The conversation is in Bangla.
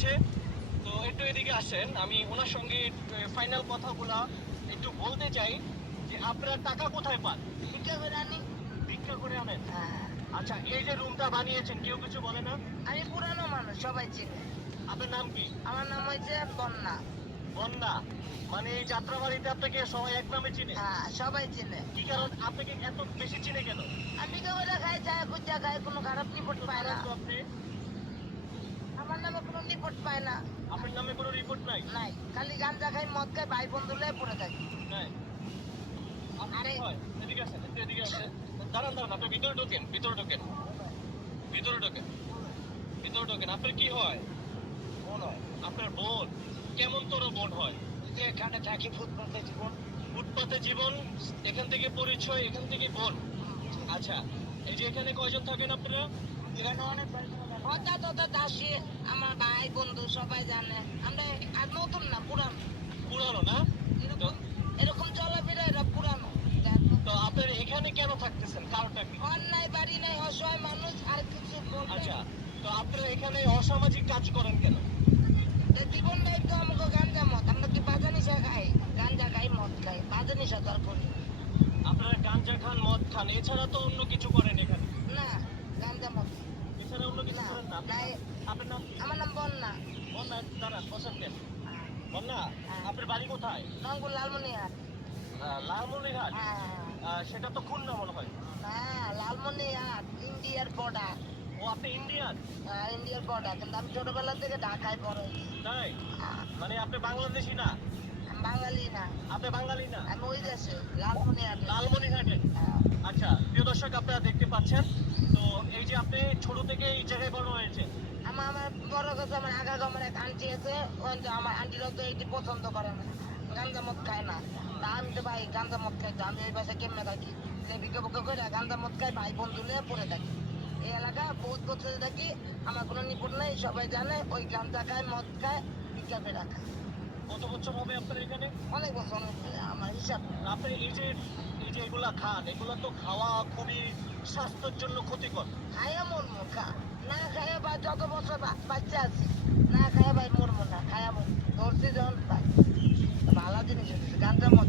হয়েছে। তো একটু এদিকে আসেন, আমি ওনার সঙ্গে ফাইনাল কথাগুলা একটু বলতে চাই যে আপনারা টাকা কোথায় পান? ভিক্ষা করে আনি। ভিক্ষা করে আনেন? হ্যাঁ। আচ্ছা, এই যে রুমটা বানিয়েছেন কেউ কিছু বলে না? আমি পুরানো মানুষ, সবাই চিনে। আপনার নাম কি? আমার নাম হয়েছে বন্যা। বন্যা? মানে এই যাত্রাবাড়িতে আপনাকে সবাই এক নামে চিনে? হ্যাঁ, সবাই চিনে। কি কারণ আপনাকে এত বেশি চিনে কেন? আমি ভিক্ষা করে খাই, চায় খুঁজা খাই, কোনো খারাপ রিপোর্ট পায় না। তো আপনি, আমার নামে কোনো রিপোর্ট পায় না। আপনার নামে কোনো রিপোর্ট নাই? নাই, খালি গাঞ্জা খাই, মদ খাই, ভাই বন্ধু লয়ে পড়ে থাকি। নাই। আরে হয় এদিকে আসেন, একটু এদিকে আসেন। দাঁড়ান দাঁড়ান, আপনি ভিতরে ঢোকেন, ভিতরে ঢোকেন, ভিতরে ঢোকেন, ভিতরে ঢোকেন। আপনার কি হয়? বোন হয়। আপনার বোন? কেমন তোর বোন হয়? যে এখানে থাকি ফুটপাতে জীবন। ফুটপাতে জীবন, এখান থেকে পরিচয়, এখান থেকে বোন। আচ্ছা, এই যে এখানে কয়জন থাকেন আপনারা? এখানে অনেক হঠাৎ হঠাৎ আসি, আমার ভাই বন্ধু সবাই জানে। আমরা আর নতুন না, পুরানো। পুরানো না? তো এরকম চলাফেরা এরা পুরানো। তো আপনারা এখানে কেন থাকতেছেন, কারণটা কি? অন্যায় বাড়ি নাই, অসহায় মানুষ, আর কিছু বলতে আচ্ছা, তো আপনারা এখানে অসামাজিক কাজ করেন কেন? জীবন নাই তো আমাকে গাঞ্জা মদ, আমরা কি বাজা নিশা খাই? গাঞ্জা খাই, মদ খাই, বাজা নিশা তো আর করি আপনারা গাঁজা খান, মদ খান, এছাড়া তো অন্য কিছু করেন এখানে? না। গাঞ্জা মদ এছাড়া অন্য কিছু না, করেন না? নাই। আপনার নাম কি? আমার নাম বন্যা। বন্যা? দাঁড়ান, বসেন কেন? বন্যা, হ্যাঁ। আপনার বাড়ি কোথায়? রংপুর লালমনিরহাট। লালমনিরহাট? হ্যাঁ সেটা তো খুলনা মনে হয়। হ্যাঁ, লালমনিরহাট ইন্ডিয়ার বর্ডার। ও, আপনি ইন্ডিয়ান? ইন্ডিয়ার বর্ডার, কিন্তু আমি ছোটবেলা থেকে ঢাকায় বড় হয়েছি। তাই? হ্যাঁ, মানে আপনি বাংলাদেশি না? আমি বাঙালি না, আপনি বাঙালি না? আমি ওই দেশে লালমনিরহাট। লালমনিরহাটে? আচ্ছা, প্রিয় দর্শক, আপনারা দেখতে পাচ্ছেন তো এই যে আপনি ছোট থেকে এই জায়গায় বড় হয়েছে। আমার আমার বড় কথা, আমার আগা আমার এক আন্টি আছে, ওই তো আমার আন্টিরাও তো এটি পছন্দ করে না, গাঞ্জা মদ খায় না। তা আমি তো ভাই গাঞ্জা মদ খাই, তো আমি এই বাসায় কেমনে থাকি? ভিক্ষা ভিক্ষা করে গাঞ্জা মদ খাই, ভাই বন্ধু নিয়ে পড়ে থাকি। এই এলাকা বহুত বছরে থাকি, আমার কোনো নিপুণ নেই, সবাই জানে ওই গাঞ্জা খায়, মদ খায়, ভিক্ষা করে খায়। কত বছর হবে আপনার এখানে? অনেক বছর, অনেক বছর, আমার হিসাব নেই। আপনি এই যে এগুলা খান, এগুলা তো খাওয়া খুবই স্বাস্থ্যের জন্য ক্ষতিকর। খায়া মরমো, খা না খায়া ভাই যত বছর বাচ্চা আছি, না খায়া ভাই মরমো না, খায়া মরমো। ধরছি যখন ভাই ভালো জিনিস হচ্ছে গাঞ্জা মদ।